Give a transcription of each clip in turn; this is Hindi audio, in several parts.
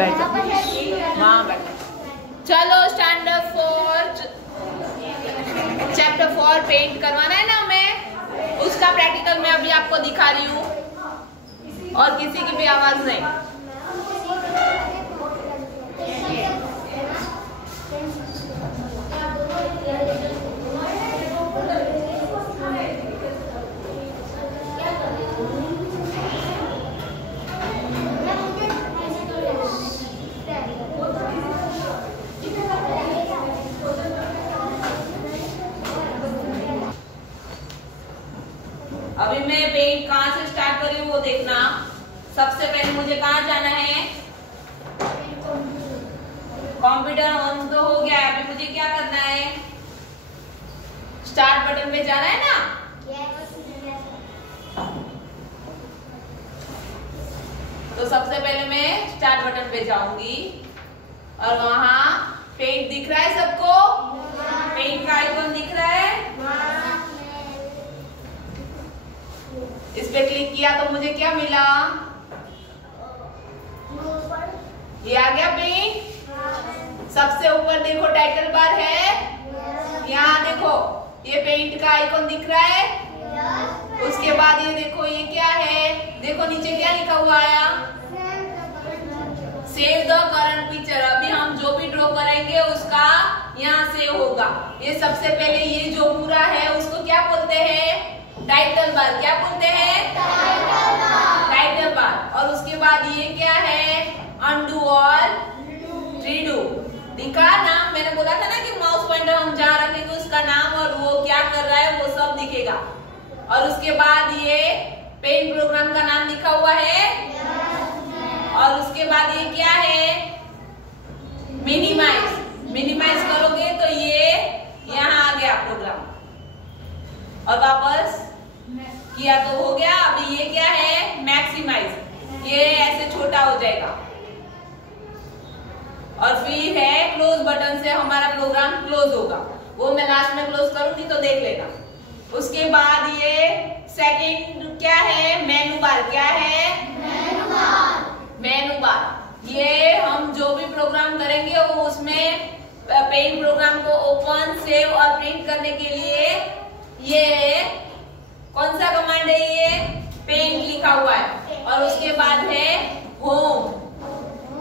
बैठो, वहाँ बैठो। चलो स्टैंडर्ड 4 चैप्टर 4 पेंट करवाना है ना हमें, उसका प्रैक्टिकल मैं अभी आपको दिखा रही हूँ और किसी की भी आवाज नहीं। अभी मैं पेंट कहाँ से स्टार्ट कर रही हूँ वो देखना। सबसे पहले मुझे कहाँ जाना है, कंप्यूटर ऑन तो हो गया है, अभी मुझे क्या करना है, स्टार्ट बटन पे जाना है ना। तो सबसे पहले मैं स्टार्ट बटन पे जाऊंगी और वहां पेंट दिख रहा है सबको, पेंट का आइकॉन दिख रहा है। इस पे क्लिक किया तो मुझे क्या मिला, ये आ गया पेंट। सबसे ऊपर देखो टाइटल बार है, यहाँ देखो ये पेंट का आइकॉन दिख रहा है। उसके बाद ये देखो ये क्या है, देखो नीचे क्या लिखा हुआ आया, सेव द करंट पिक्चर। अभी हम जो भी ड्रॉ करेंगे उसका यहाँ सेव होगा। ये सबसे पहले ये जो पूरा है उसको क्या बोलते हैं, टाइटल बार। क्या बोलते हैं, टाइटल बार। और उसके बाद ये क्या है, अनडू और रीडू। दिखा नाम, मैंने बोला था ना कि माउस पॉइंटर हम जहाँ रखेंगे उसका नाम और वो क्या कर रहा है वो सब दिखेगा। और उसके बाद ये पेंट प्रोग्राम का नाम लिखा हुआ है। और उसके बाद ये क्या है, मिनिमाइज। मिनिमाइज करोगे तो ये यहाँ आ गया प्रोग्राम और वापस किया तो हो गया। अभी ये क्या है, मैक्सिमाइज, ये ऐसे छोटा हो जाएगा। और फिर है क्लोज बटन से हमारा प्रोग्राम क्लोज होगा, वो मैं लास्ट में क्लोज करूंगी तो देख लेना। उसके बाद ये सेकंड क्या है, मेनू बार। क्या है, मेनू बार। मेनू बार ये हम जो भी प्रोग्राम करेंगे वो उसमें पेंट प्रोग्राम को ओपन, सेव और प्रिंट करने के लिए ये कौन सा कमांड है, ये पेंट लिखा हुआ है। और उसके बाद है होम।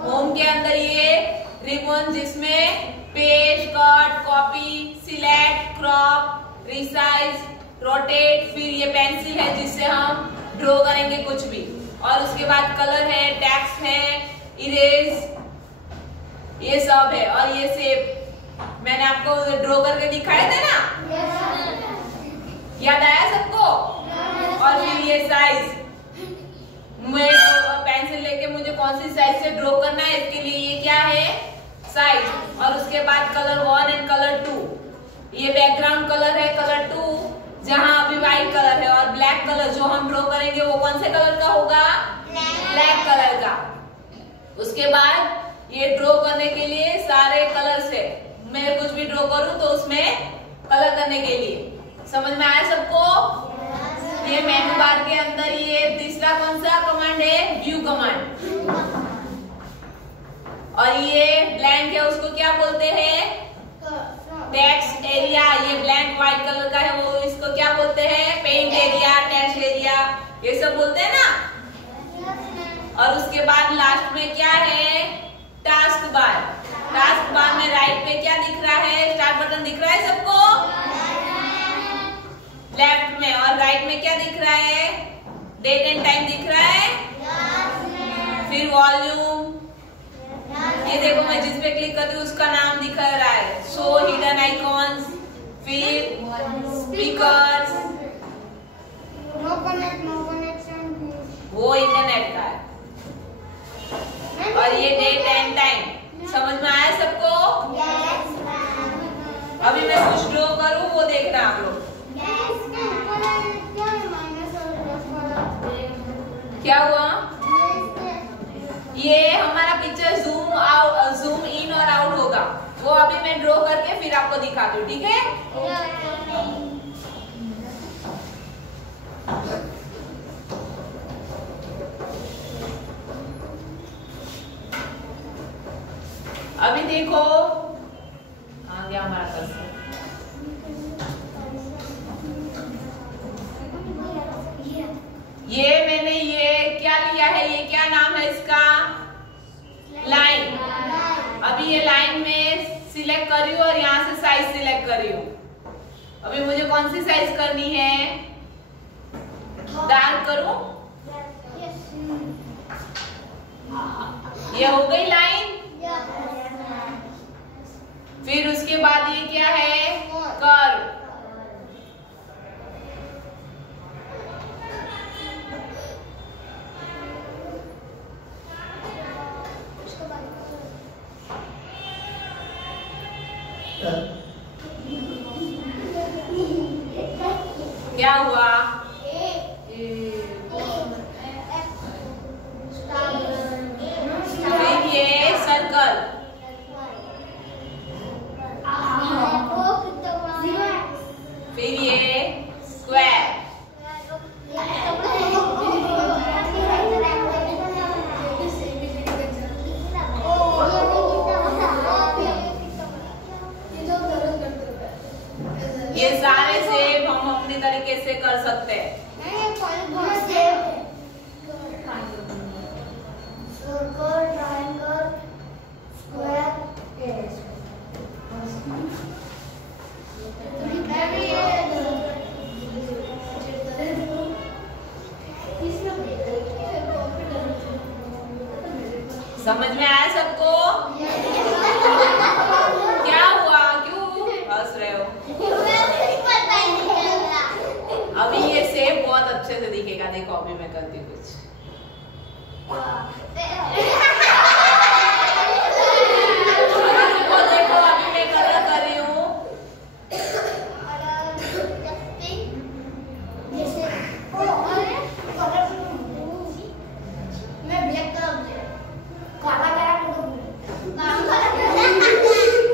होम के अंदर ये रिबन जिसमें paste, cut, copy, select, crop, resize, rotate. फिर ये पेंसिल है जिससे हम ड्रॉ करेंगे कुछ भी। और उसके बाद कलर है, टेक्स्ट है, इरेज, ये सब है। और ये सेव मैंने आपको ड्रॉ करके दिखाए थे ना, याद आया सबको। और फिर ये साइज, मैं पेंसिल लेके मुझे कौन सी साइज से ड्रॉ करना है इसके लिए ये क्या है, साइज। और उसके बाद कलर 1 एंड कलर 2, ये बैकग्राउंड कलर है कलर 2, जहां अभी व्हाइट कलर है। और ब्लैक कलर जो हम ड्रॉ करेंगे वो कौन से कलर का होगा, ब्लैक कलर का। उसके बाद ये ड्रॉ करने के लिए सारे कलर से मैं कुछ भी ड्रॉ करूं तो उसमें कलर करने के लिए, समझ में आया सबको। ये मेनू बार के अंदर ये तीसरा कौन सा कमांड है, व्यू कमांड। और ये ब्लैंक है उसको क्या बोलते हैं, टेक्स्ट एरिया। ये ब्लैंक व्हाइट कलर का है वो इसको क्या बोलते हैं, पेंट एरिया, टेक्स्ट एरिया, ये सब बोलते हैं ना। और उसके बाद लास्ट में क्या है, टास्क बार। टास्क बार में राइट पे क्या दिख रहा है, स्टार्ट बटन दिख रहा है सबको, लेफ्ट में। और राइट में क्या दिख रहा है, डेट एंड टाइम दिख रहा है। फिर वॉल्यूम, ये देखो मैं जिस पे क्लिक करती हूँ उसका नाम दिख रहा है, शो हिडन आइकॉन्स। फिर स्पीकर्स, वो इंटरनेट का है। और ये डेट एंड टाइम, समझ में आया सबको। अभी मैं कुछ ड्रॉ करूँ वो देखना आप लोग। क्या हुआ, ये हमारा picture zoom out, zoom in और आउट होगा, वो अभी मैं ड्रॉ करके फिर आपको दिखाती हूँ, ठीक है। अभी देखो आ गया हमारा कर्सर। ये मैंने ये क्या लिया है, ये क्या नाम है इसका, लाइन। अभी ये लाइन में सिलेक्ट करी हूँ और यहाँ से साइज सिलेक्ट करी हूँ। अभी मुझे कौन सी साइज करनी है, डार्क करूं। ये हो गई लाइन। फिर उसके बाद ये क्या है, कर्व। क्या हुआ, फिर ये सर्कल, फिर ये स्क्वायर, ये सारे शेप हम अपने तरीके से कर सकते हैं। समझ में आया सबको? क्या हुआ, क्यों हंस रहे हो? अभी ये शेप बहुत अच्छे से दिखेगा, देखो अभी मैं करती हूँ कुछ। देखो अभी मैं कलर कर रही हूँ।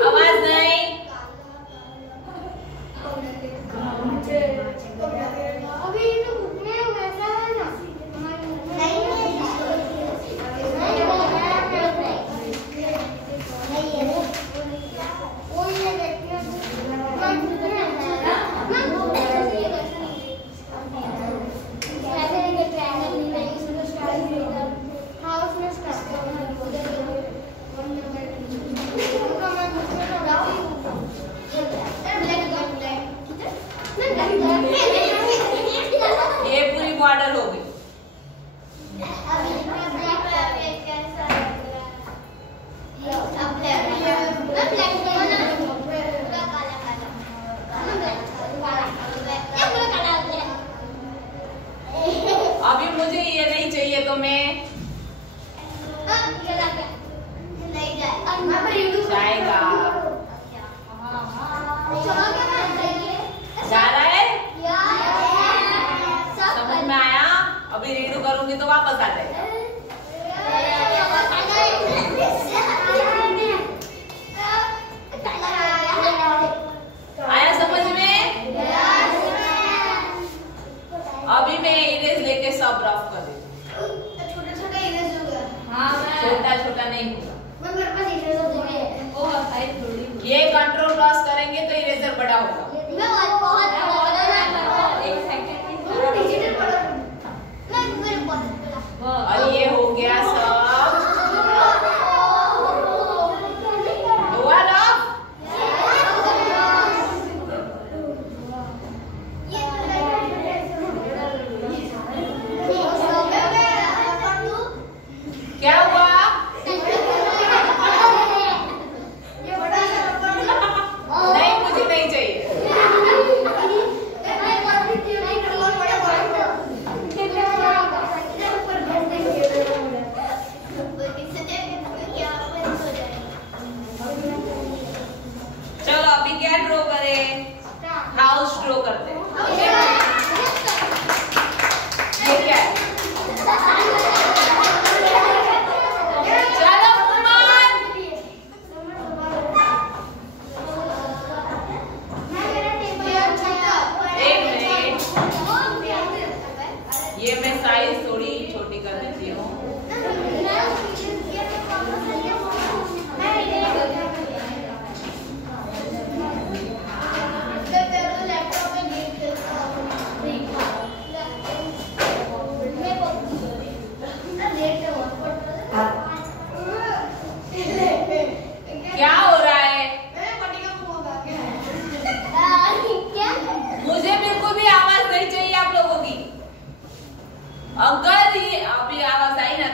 आवाज नहीं। ये पूरी बॉर्डर हो गई। अभी मुझे ये नहीं चाहिए तो मैं जाएगा, जा रहा है, समझ में आया? अभी रीड करूंगी तो वापस आ जाएगा। आया समझ में? अभी मैं इरेज लेके सब रफ कर देती हूँ। छोटा-छोटा इरेज होगा। छोटा-छोटा नहीं होगा। ये कंट्रोल क्रॉस करेंगे तो इरेजर बड़ा होगा। और ये हो गया सब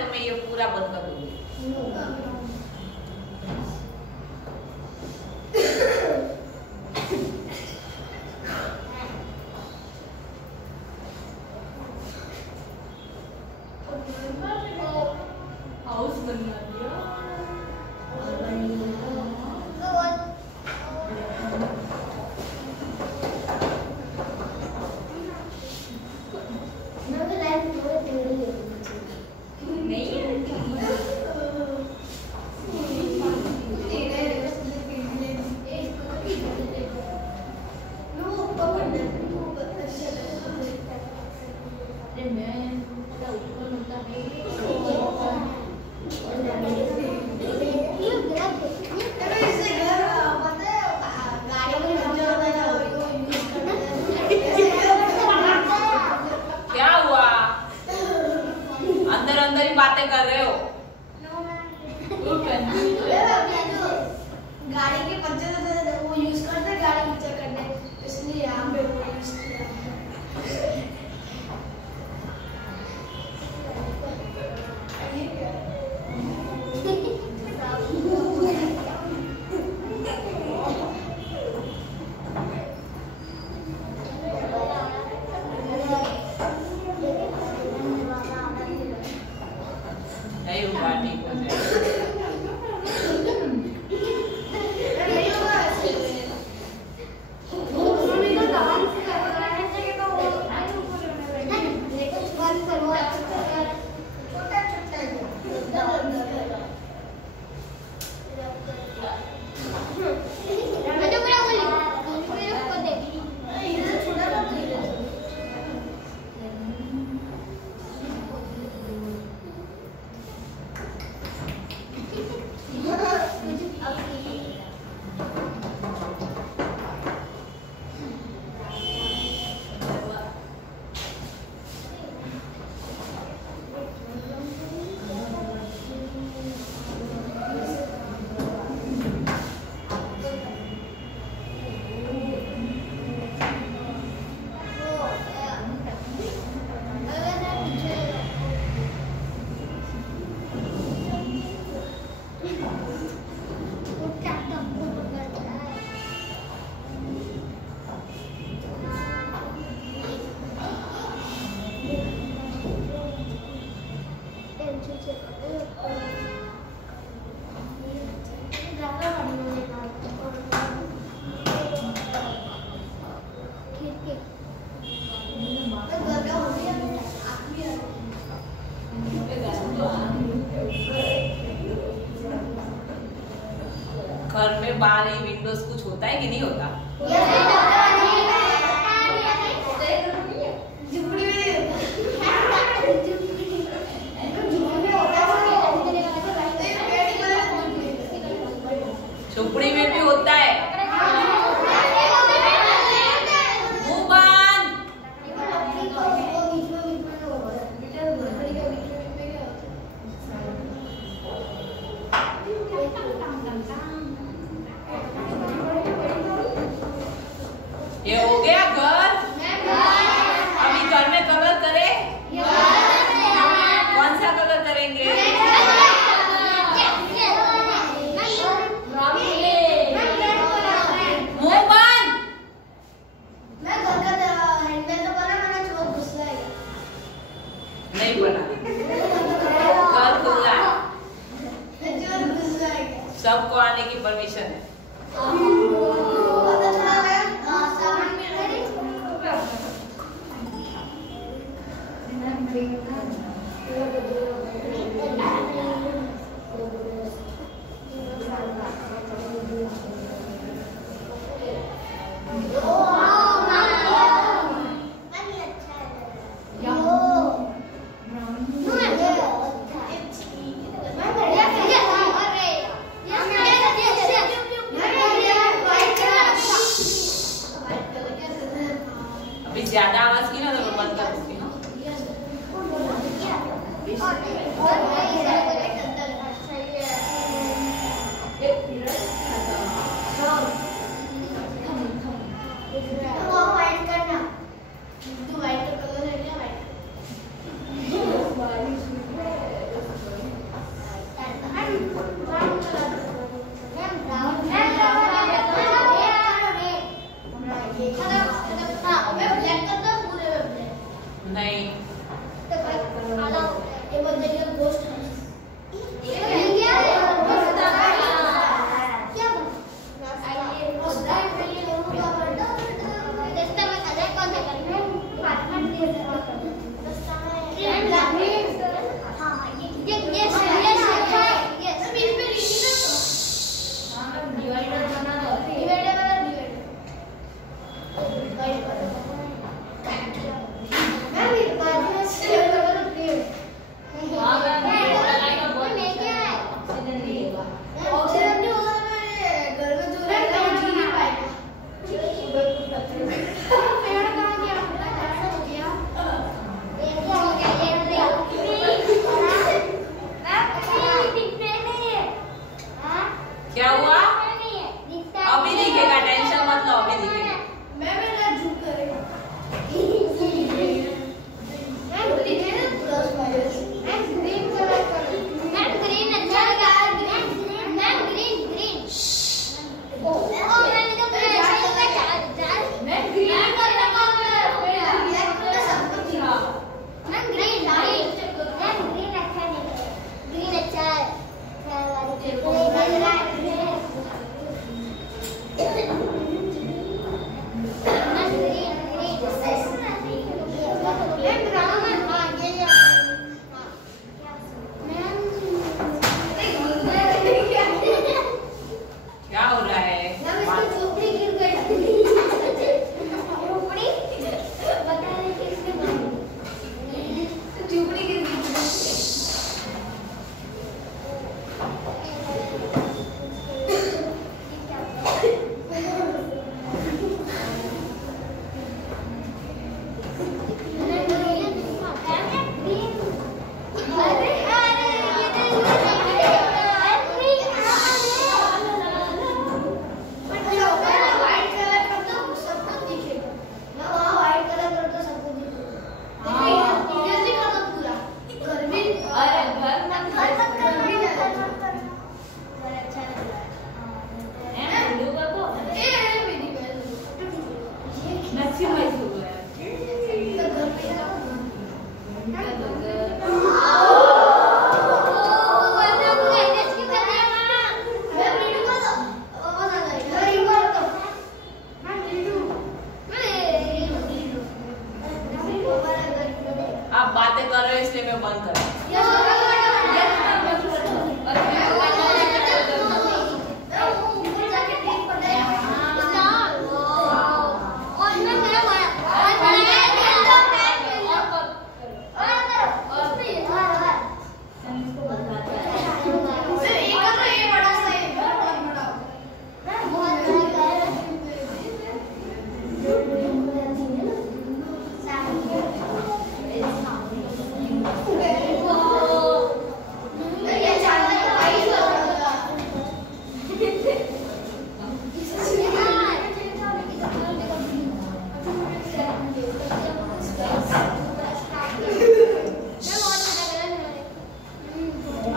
तो मैं ये पूरा बंद कर दूंगी। हाउस बनवा दिया। बातें कर रहे हो? गाड़ी के पंचर वो यूज करते गाड़ी पंचर करने, इसलिए यहाँ पे वो यूज किया। नहीं हुआ, ठीक हो जाएगा। घर में बाहर ही विंडोज कुछ होता है कि नहीं होता? झुपड़ी में भी होता है। मुंह बंद। ये हो गया घर। अभी घर में कलर करें? कौन सा कलर करेंगे? मुंह बंद। नहीं बना, घर खुला है, सबको आने की परमिशन है। अभी ज्यादा आवाज की ना तो बंद कर दूंगी ना।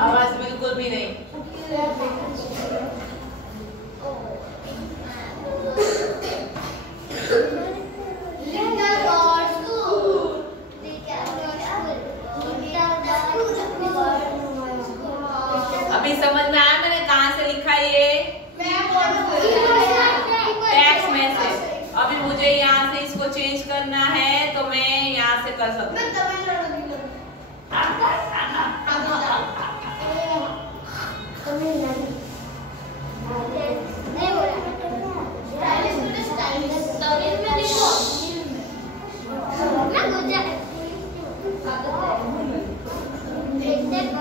आवाज बिल्कुल भी नहीं। अभी समझ में आया मैंने कहाँ से लिखा ये? टेक्स्ट में से। अभी मुझे यहाँ से इसको चेंज करना है तो मैं यहाँ से कर सकती हूँ।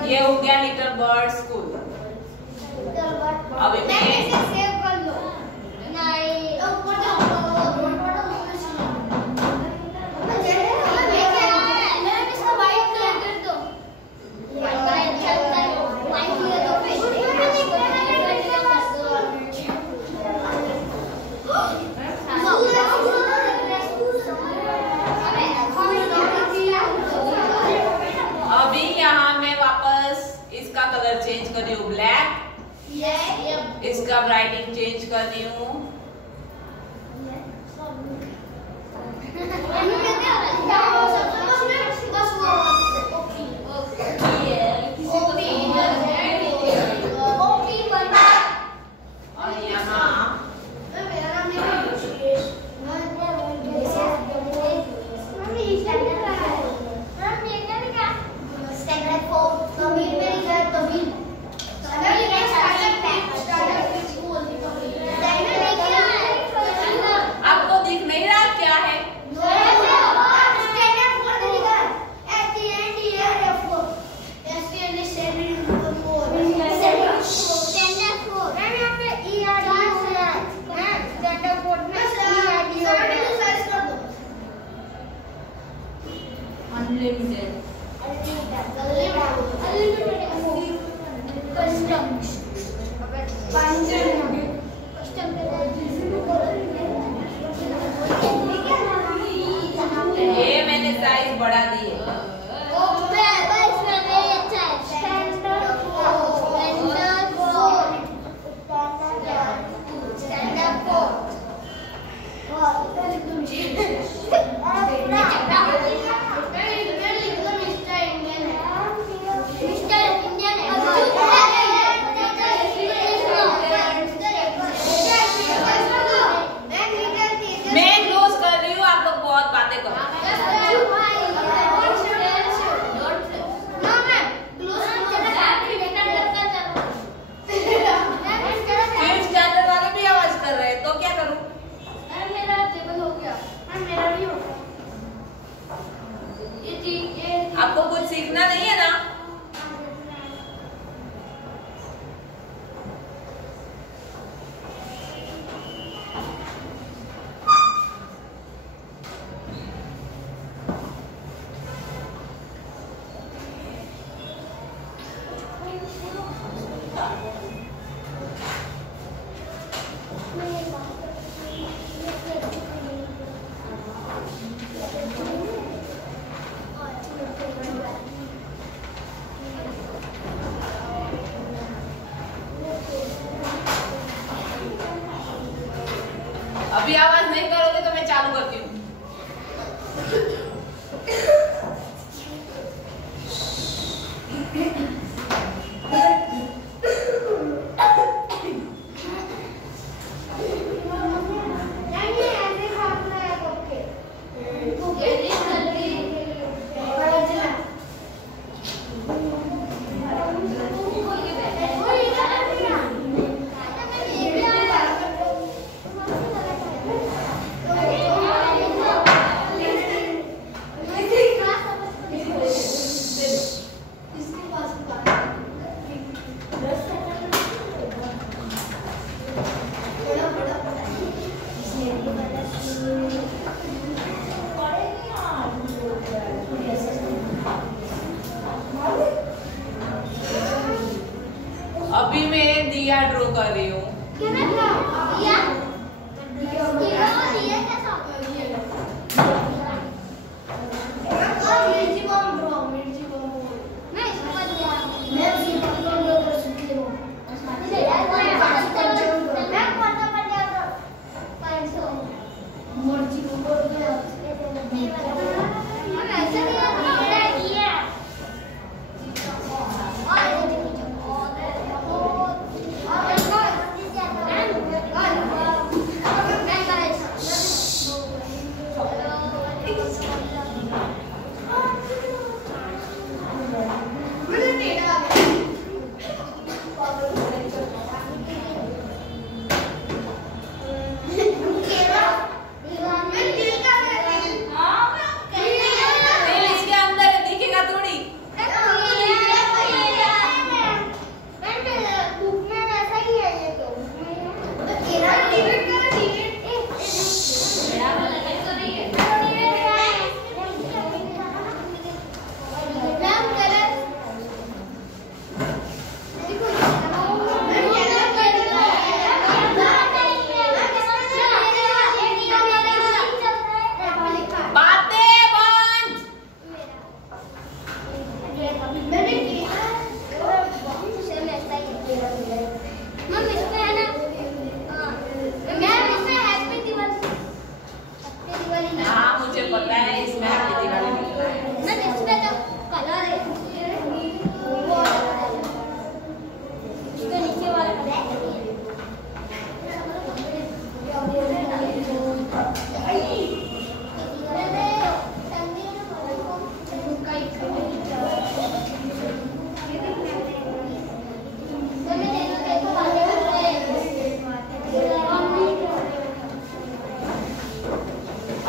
ये हो गया लिटिल बर्ड स्कूल। अभी मैं सेव कर लो। अभी यहाँ मैं वापस इसका कलर चेंज कर रही हूँ ब्लैक। इसका राइटिंग चेंज कर रही हूँ। और यहाँ आपको दिख नहीं रहा क्या है? ये मैंने साइज बढ़ा दी है। मैं क्लोज कर रही हूँ, आप लोग बहुत बातें करो। फिफ्थ स्टैंडर्ड वाले भी आवाज कर रहे हैं तो क्या करूँ? आपको कुछ सीखना नहीं है ना? अभी आवाज नहीं करोगे तो मैं चालू करती हूँ। अभी मैं दिया ड्रॉ कर रही हूँ।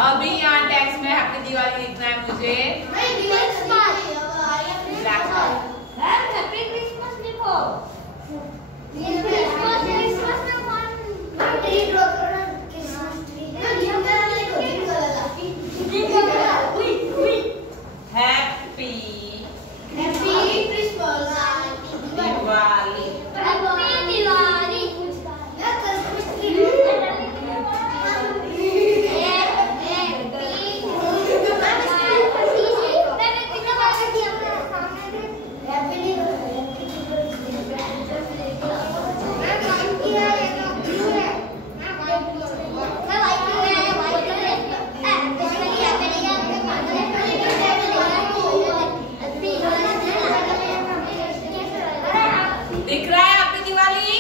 अभी यहाँ टेक्स्ट में हैप्पी दिवाली लिखना है मुझे। हैप्पी क्रिसमस लिखो। क्रिसमस में कौन ट्री ड्रॉ करना? Christmas tree happy Christmas Diwali. दिख रहा है हैप्पी दिवाली?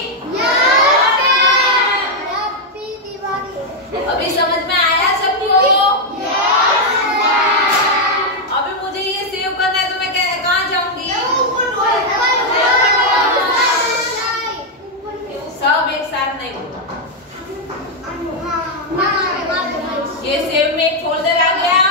अभी समझ में आया सबको? अभी मुझे ये सेव करना है तो मैं कहाँ जाऊंगी? सब एक साथ नहीं होगा। ये सेव में एक फोल्डर आ गया।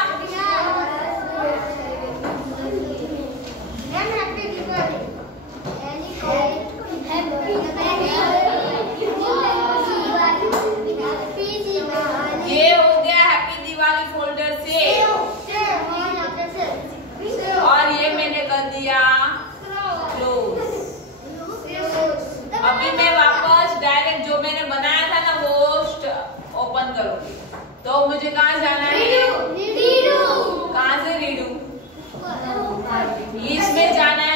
ये हो गया हैप्पी दिवाली फोल्डर से। और ये मैंने कर दिया क्लोज। अभी मैं वापस डायरेक्ट जो मैंने बनाया था ना वो ओपन करूंगी। तो मुझे कहाँ जाना है? कहाँ से रीडू? इसमें जाना है।